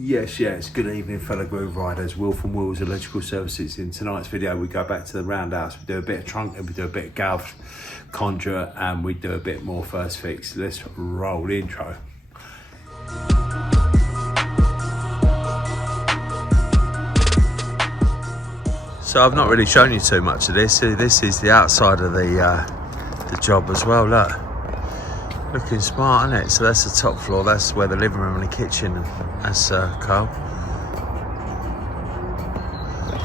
Yes, good evening fellow groove riders. Will from Will's Electrical Services. In tonight's video we go back to the roundhouse, we do a bit of trunking, we do a bit of Galv, Conduit, and we do a bit more first fix. Let's roll the intro. So I've not really shown you too much of this. This is the outside of the job as well, look. Looking smart, isn't it? So that's the top floor, that's where the living room and the kitchen, that's Carl.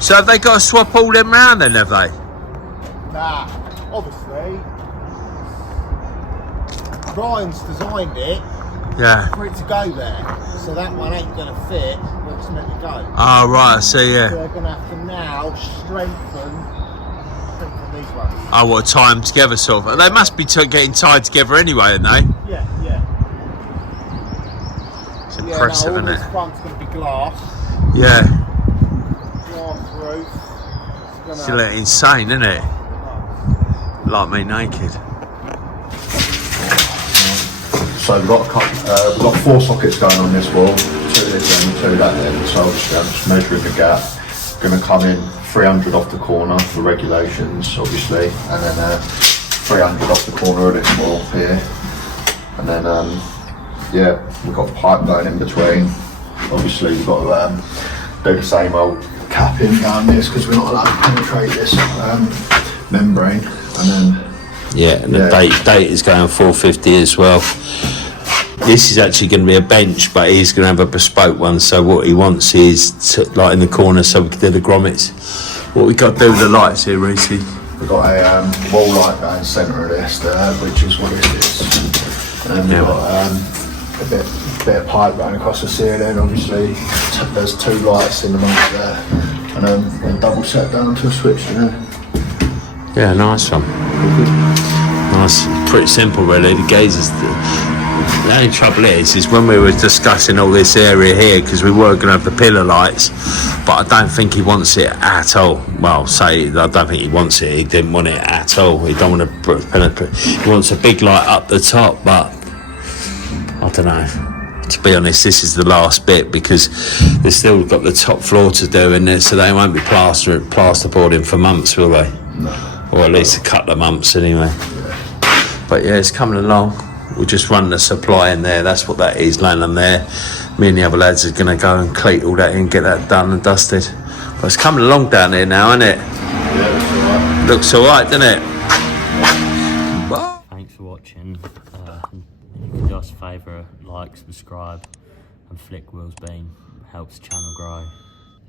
So have they got to swap all them round then, have they? Nah, obviously, Brian's designed it for it to go there, so that one ain't going to fit where it's meant to go. Oh right, I see, yeah. So they're going to have to now strengthen these ones. Oh, what, tie them together sort of? They must be getting tied together anyway, aren't they? Yeah. It's impressive, all isn't this it? front's going to be glass. Yeah. Glass roof. It's a little insane, isn't it? Like me naked. So we've got 4 sockets going on this wall, 2 this end, 2 that end. So I'm just measuring the gap. Going to come in 300 off the corner for regulations, obviously, and then 300 off the corner of this wall here, and then we've got pipe going in between. Obviously we've got to do the same old capping down this because we're not allowed to penetrate this membrane, and then And the date is going 450 as well. This is actually going to be a bench, but he's going to have a bespoke one. So what he wants is like in the corner, so we can do the grommets. What we got to do with the lights here, Reece? we've got a wall light down the centre of this, which is what it is, and then we've got a bit of pipe going across the ceiling. Obviously there's 2 lights in the middle there, and then a double set down to a switch there. Yeah, nice one. Nice, pretty simple really. The gazers. The only trouble is when we were discussing all this area here, because we were going to have the pillar lights, but I don't think he wants it at all. Well, I don't think he wants it. He didn't want it at all. He don't want to penetrate. He wants a big light up the top, but I don't know. To be honest, this is the last bit because they've still got the top floor to do in there, so they won't be plasterboarding for months, will they? No. Or at least a couple of months anyway. But yeah, it's coming along. We'll just run the supply in there. That's what that is, laying on there. Me and the other lads are going to go and cleat all that in, get that done and dusted. But it's coming along down here now, isn't it? Yeah, looks alright, doesn't it? Thanks for watching. You can do us a favour, like, subscribe, and flick Will's bean. Helps the channel grow.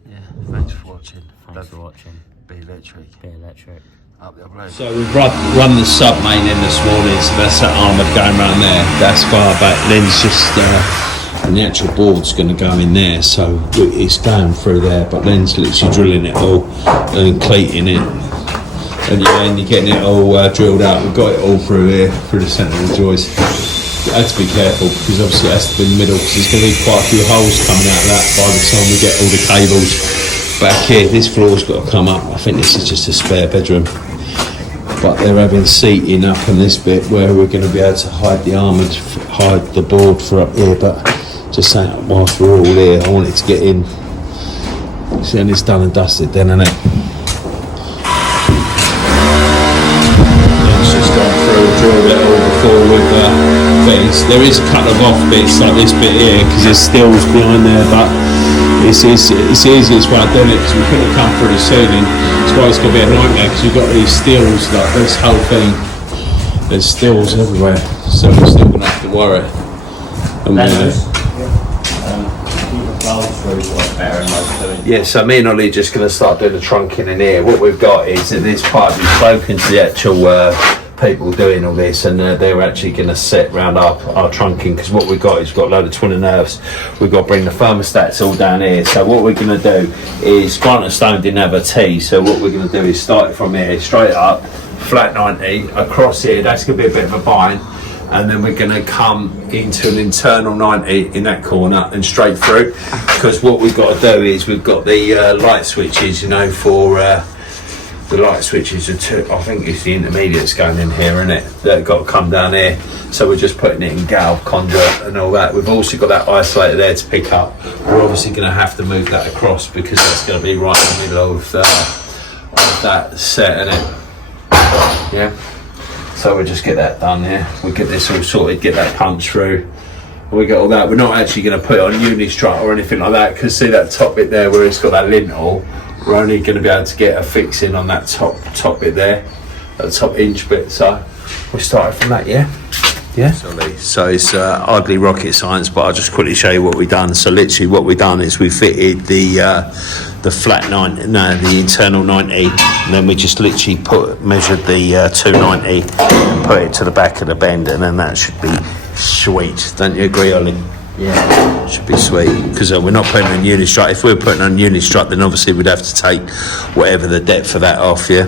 Yeah, thanks for watching. Thanks for watching. Be electric. Be electric. So we've run the sub main in this morning, so that's that armoured going around there. That's far back. Len's just and the actual board's going to go in there, so it's going through there. But Len's literally drilling it all and cleating it, and you're getting it all drilled out. We've got it all through here, through the centre of the joist. I had to be careful because obviously it has to be in the middle, because there's going to be quite a few holes coming out of that by the time we get all the cables back here. This floor's got to come up. I think this is just a spare bedroom, but they're having seating up in this bit where we're going to be able to hide the board for up here. But just saying, whilst we're all here, I want it to get in. See, and it's done and dusted then, isn't it? It's just gone through, drilled it all before with bits. There is a couple of off bits like this bit here because there's stills behind there, but it's the easiest way of doing it because we couldn't come through the ceiling. That's why it's going to be a nightmare, because you've got these stills, like this whole thing, there's stills everywhere, so we're still going to have to worry. Yeah, so me and Ollie are just going to start doing the trunking in here. What we've got is that this pipe is spoken to the actual people doing all this, and they're actually going to set round our trunking, because what we've got is we've got a load of 20 nerves. We've got to bring the thermostats all down here. So what we're going to do is, Grant & Stone didn't have a T, so what we're going to do is start it from here straight up, flat 90 across here. That's going to be a bit of a bind, and then we're going to come into an internal 90 in that corner and straight through, because what we've got to do is we've got the light switches, you know, for the light switches are two. I think it's the intermediates going in here, isn't it? That got to come down here. So we're just putting it in Galv, Conduit and all that. We've also got that isolator there to pick up. We're obviously going to have to move that across because that's going to be right in the middle of that set, isn't it? Yeah. So we'll just get that done here. We'll get this all sorted, get that punched through. We get all that. We're not actually going to put it on unistrut or anything like that, because see that top bit there where it's got that lintel, we're only going to be able to get a fix in on that top bit there, that top inch bit. So we started from that, yeah. So it's hardly rocket science, but I'll just quickly show you what we've done. So literally what we've done is we fitted the flat 90, no, the internal 90, and then we just literally measured the 290 and put it to the back of the bend, and then that should be sweet. Don't you agree, Ollie? Yeah, should be sweet, because we're not putting on unistrut. If we were putting on unistrut, then obviously we'd have to take whatever the depth of that off, yeah.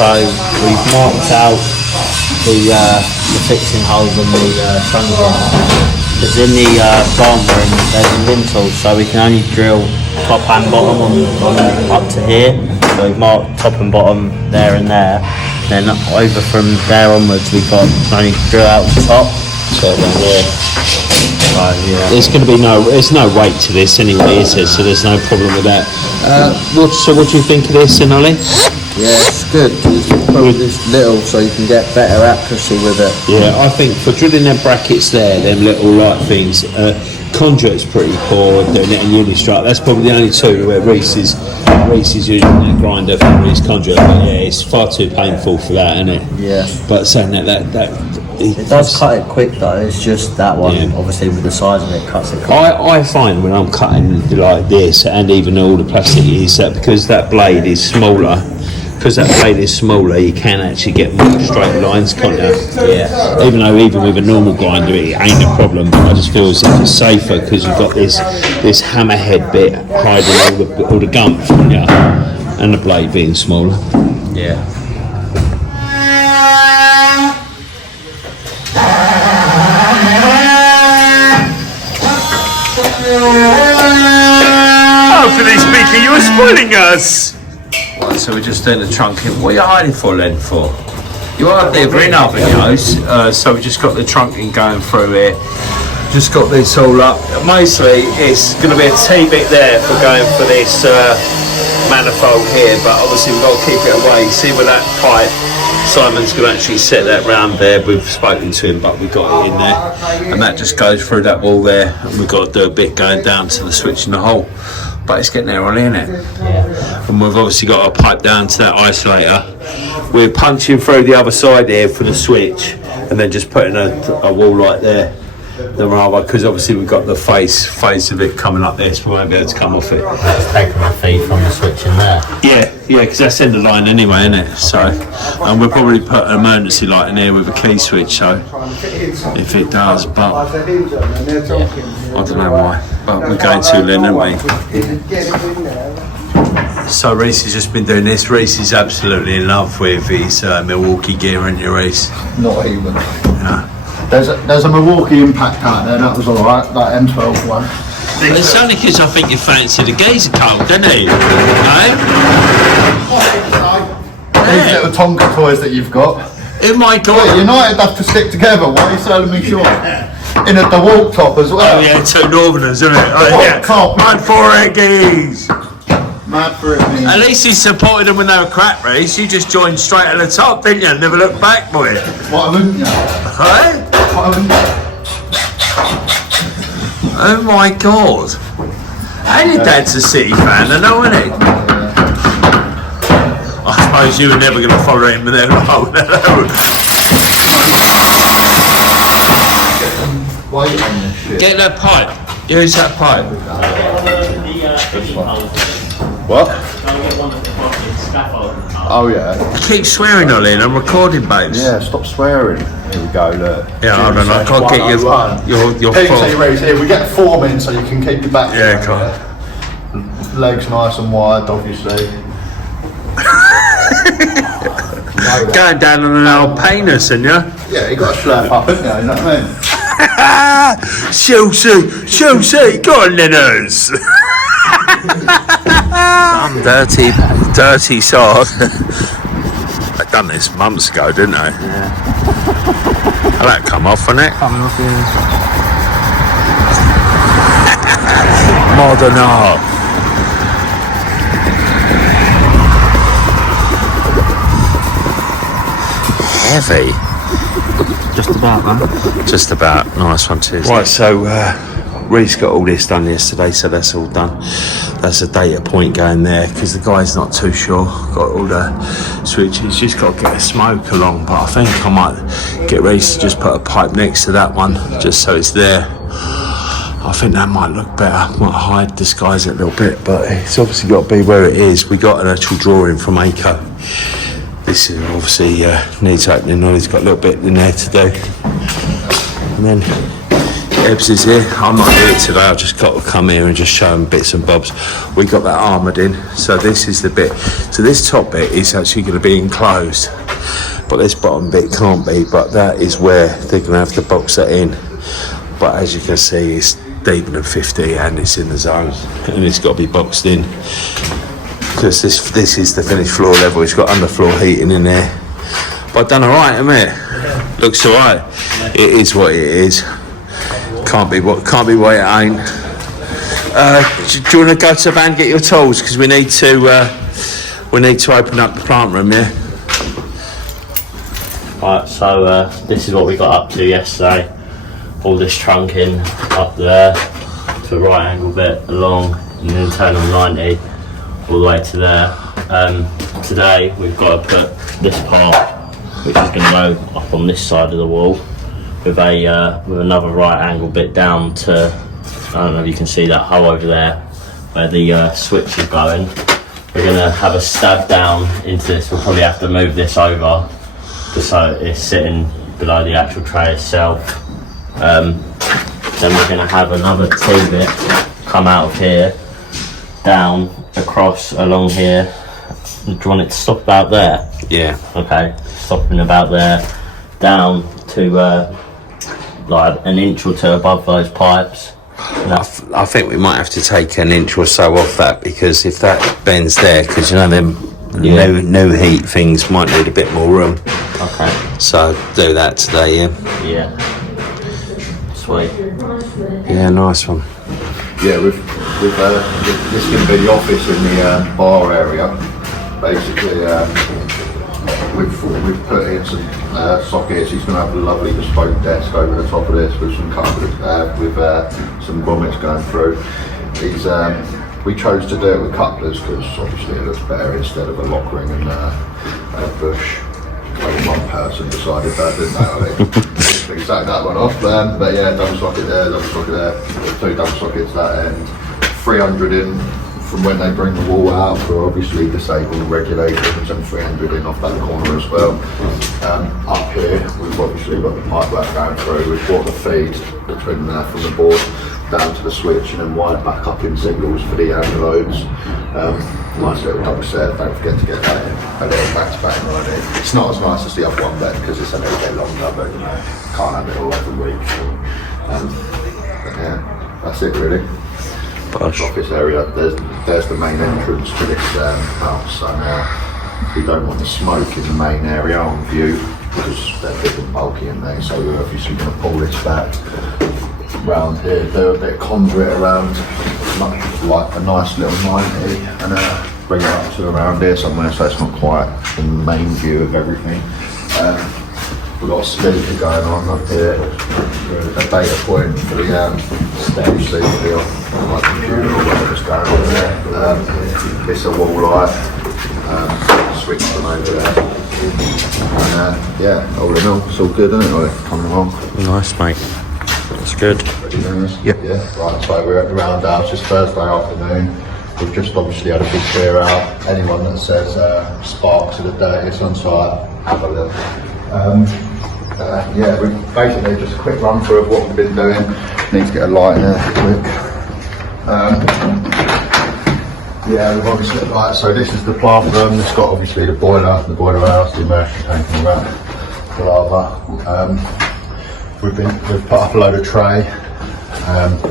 So we've marked out the fixing holes on the trunking, because in the plant room there's a lintel, so we can only drill top and bottom on up to here. So we've marked top and bottom there and there. Then over from there onwards we've got only drill out the top. So down there. So yeah. There's going to be there's no weight to this anyway, is there? So there's no problem with that. So what do you think of this, then, Ollie? Yeah, it's good. It's little, so you can get better accuracy with it. Yeah, I think for drilling them brackets there, them little light things, Conduit's pretty poor doing it in unistrut. That's probably the only two where Reese is using that grinder for his Conduit. But yeah, it's far too painful for that, isn't it? Yeah. But saying that it does cut it quick though. It's just that one, obviously with the size of it, cuts it quick. I find when I'm cutting like this, and even all the plastic, is that because that blade is smaller. Because that blade is smaller, you can actually get more straight lines, can't you? Yeah. Even with a normal grinder, it ain't a problem. But I just feel as if it's safer because you've got this hammerhead bit hiding all the gump from you, and the blade being smaller. Yeah. Anthony speaking, you were spoiling us! Right, so we're just doing the trunking. What are you hiding for, Len, for? You are delivering up in yours. So we just got the trunking going through here. Just got this all up. Mostly it's going to be a T-bit there for going for this manifold here, but obviously we've got to keep it away. See where that pipe, Simon's going to actually set that round there. We've spoken to him, but we've got it in there. And that just goes through that wall there. And we've got to do a bit going down to the switch in the hole. But it's getting there, isn't it? Yeah. And we've obviously got a pipe down to that isolator. We're punching through the other side here for the switch, and then just putting a wall right there. Because obviously we've got the face of it coming up there, so we won't be able to come off it. That's taking the feed from the switch in there. Yeah, because that's end of line anyway, isn't it? So, and we'll probably put an emergency light in here with a key switch, so if it does, but I don't know why. But we're going to then, aren't we? So Reese has just been doing this. Reese is absolutely in love with his Milwaukee gear, isn't you, Reese? Not even. Yeah. There's a Milwaukee Impact out there, that was alright, that M12 one. It's only because I think you fancy the gazer cold, didn't you? These little Tonka toys that you've got. Oh my God! United have to stick together. Why are you selling me short? In a DeWalt top as well. Oh yeah, two Northerners, isn't it? Oh yeah. Top. Mad for Eggies. Mad for it, me. At least he supported them when they were crap, Reese. You just joined straight at the top, didn't you? Never looked back, boy. Why wouldn't you? Hey? Why wouldn't you? Oh my God! And your dad's a City fan, I know, isn't he? I suppose you were never going to follow him with their role. Wait on this shit. Get that pipe. Use that pipe. What? I'll get one of the fucking scaffolding. Oh yeah. Keep swearing, Ollie, and I'm recording, babes. Yeah, stop swearing. Here we go, look. Yeah, hold on, I can't get your Keep fault. your raise here. We get form in so you can keep your back. Yeah, come on. Legs nice and wide, obviously. Going down on an old penis, and you? Yeah, you got to slap up, haven't you? You know what I mean? Chelsea, go on, Lenners. Some dirty sod. They done this months ago, didn't they? Yeah. Well, that come off, wasn't it? Coming off here. Modern art. Heavy. Just about, man. Just about. Nice one, cheers. Right, so Reece got all this done yesterday, so that's all done. That's a data point going there because the guy's not too sure. Got all the switches, just got to get a smoke along, but I think I might get Reece to just put a pipe next to that one just so it's there. I think that might look better, might hide, disguise it a little bit, but it's obviously got to be where it is. We got an actual drawing from ACO. This is obviously needs opening on. He's got a little bit in there to do. And then Ebbs is here. I'm not here today. I've just got to come here and just show him bits and bobs. We got that armoured in. So this is the bit. So this top bit is actually going to be enclosed. But this bottom bit can't be. But that is where they're going to have to box that in. But as you can see, it's deeper than 50 and it's in the zone. And it's got to be boxed in. Because this is the finished floor level. It's got underfloor heating in there. But done alright, hasn't it? Yeah. Looks alright. Yeah. It is what it is. Can't be what it ain't. Do you want to go to the van and get your tools? Because we need to open up the plant room, yeah? Right, so this is what we got up to yesterday. All this trunking up there to a right angle bit along an internal 90 all the way to there. Today we've got to put this part, which is going to go up on this side of the wall, with another right angle bit down to, I don't know if you can see that hole over there where the switch is going. We're going to have a stab down into this. We'll probably have to move this over just so it's sitting below the actual tray itself. Then we're going to have another T-bit come out of here, down, across, along here. Do you want it to stop about there? Yeah. Okay, stopping about there, down to like an inch or two above those pipes. I think we might have to take an inch or so off that, because if that bends there, because you know them new heat things might need a bit more room. Okay. So do that today, yeah? Yeah. Sweet. Yeah, nice one. Yeah, this is going to be the office in the bar area. Basically, we've put in some sockets. He's going to have a lovely bespoke desk over the top of this with some cupboards, with some grommets going through. We chose to do it with couplers because obviously it looks better instead of a lock ring and a bush. Only one person decided that, didn't they? I think we take that one off, but yeah, double socket there, two double sockets that end, 300 in from when they bring the wall out for obviously disabled regulations, and 300 in off that corner as well. Up here, we've obviously got the pipe work going through. We've brought the feed between from the board down to the switch and then wired back up in signals for the overloads. Nice little double set, don't forget to get that in. A little back-to-back already. It's not as nice as the other one bed because it's a little bit longer, but you know, can't have it all every week. But yeah, that's it really. Office area, there's the main entrance to this house, and we don't want the smoke in the main area on view because they're big and bulky in there, so we're obviously going to pull this back round here, do a bit of conduit around, like a nice little 90, and bring it up to around here somewhere so it's not quite the main view of everything. We've got a speaker going on up here, a data point for the obviously for the computer or whatever's going on there. It's a wall light, switch them over there. And yeah, all in all, it's all good, isn't it? Coming along. Nice, mate. That's good. Yep. Yeah, right, so we're at the roundhouse. It's Thursday afternoon. We've just obviously had a big clear out. Anyone that says sparks are the dirtiest on site, have a look. Yeah, we basically just a quick run through of what we've been doing. Need to get a light in there quick. Yeah, we've obviously, right, so this is the plant room. It's got obviously the boiler house, the immersion tank and all that, the lava. We've put up a load of tray.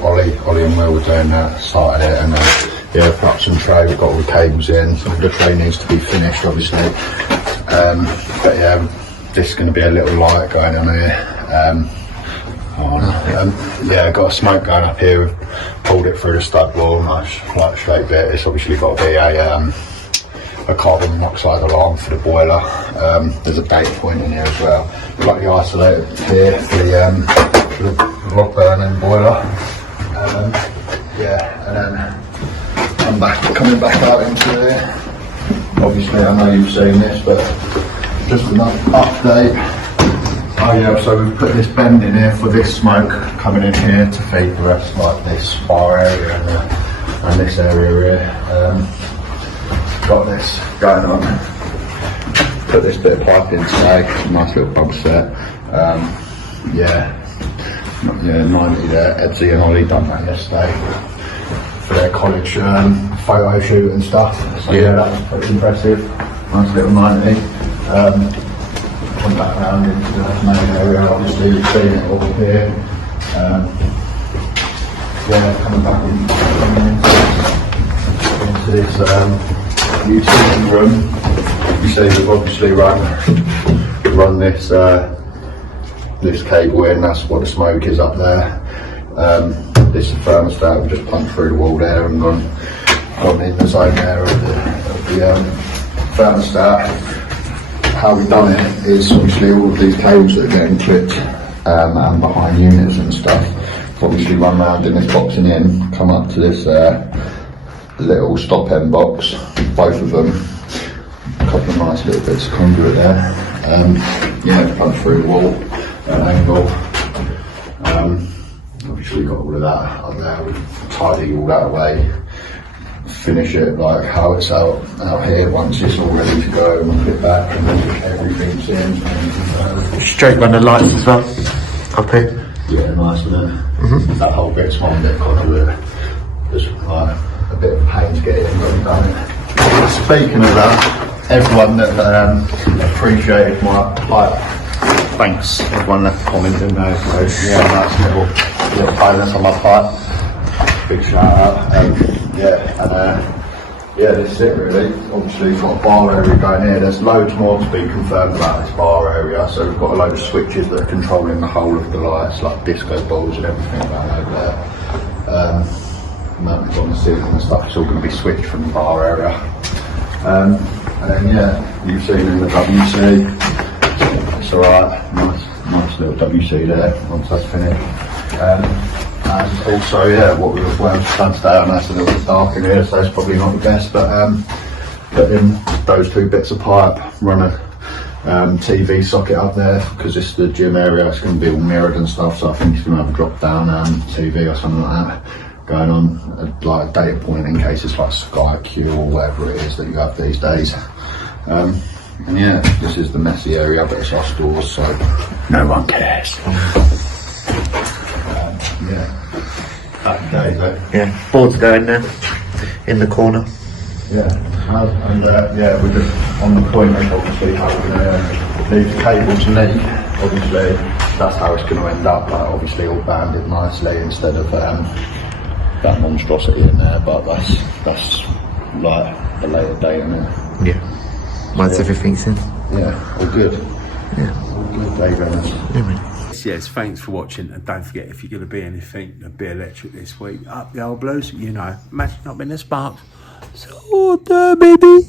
Ollie and Will were doing that, started it, and yeah, put up some tray. We've got all the cables in. So the tray needs to be finished, obviously. But yeah, this is going to be a little light going on here. Yeah, got a smoke going up here. We've pulled it through the stud wall, nice light straight bit. It's obviously got to be a carbon monoxide alarm for the boiler. There's a data point in here as well. We've got the isolator here for the rock burning boiler. Yeah, and then I'm coming back out into there. Obviously, I know you've seen this, but just an update. Oh yeah, so we've put this bend in here for this smoke coming in here to feed the rest, like this bar area and this area here. Got this going on. Put this bit of pipe in today, nice little bump set. Yeah, 90 there. Edsy and Ollie done that yesterday for their college photo shoot and stuff. So yeah, that was pretty impressive. Nice little 90. Come back round into the main area, obviously you've seen it all here. Yeah, coming back into this utility room. You see we've obviously run this this cable in, that's what the smoke is up there. This is the thermostat, we just pumped through the wall there and gone in the zone there of the thermostat. How we've done it is obviously all of these cables that are getting clipped and behind units and stuff obviously run round in this boxing in, come up to this little stop end box, both of them, a couple of nice little bits of conduit there. Yeah, punch through the wall at an angle. Obviously got all of that up there, we've tidied all that away. Finish it like how it's out here once it's all ready to go, and put it back and then everything's in. Straight run the lights as well, up here. Yeah, nice one. That whole bit's one bit conduit. There's like a bit of pain to get it in, but done it. Speaking of that, everyone that appreciated my pipe, thanks. Everyone left a comment in there, so yeah, nice little bonus on my pipe. Big shout out. Yeah, this is it really. Obviously we've got a bar area going here. There's loads more to be confirmed about this bar area. So we've got a load of switches that are controlling the whole of the lights, like disco balls and everything going over there. Mounted on the ceiling and stuff, it's all going to be switched from the bar area. And then yeah, you've seen in the WC, it's alright, nice little WC there once that's finished. And also, yeah, what we were wearing sun today, and that's a little bit dark in here, so it's probably not the best, but put in those two bits of pipe, run a TV socket up there, because it's the gym area, it's going to be all mirrored and stuff, so I think it's going to have a drop down TV or something like that going on, like a data point in case it's like Sky Q or whatever it is that you have these days. And yeah, this is the messy area, but it's our stores, so no one cares. Yeah, happy days though. Yeah, boards going there, in the corner. Yeah, and yeah, we're just on the point of obviously how we're going to leave the cables neat. Obviously, that's how it's going to end up, like obviously all banded nicely instead of that monstrosity in there, but that's like the later date, isn't it? Yeah, once everything's in. Yeah, all good. Yeah. All good, Dave. Yeah, mate. Yes, thanks for watching, and don't forget, if you're going to be anything, be electric this week, up the old blues, you know, imagine not being a spark. So, baby.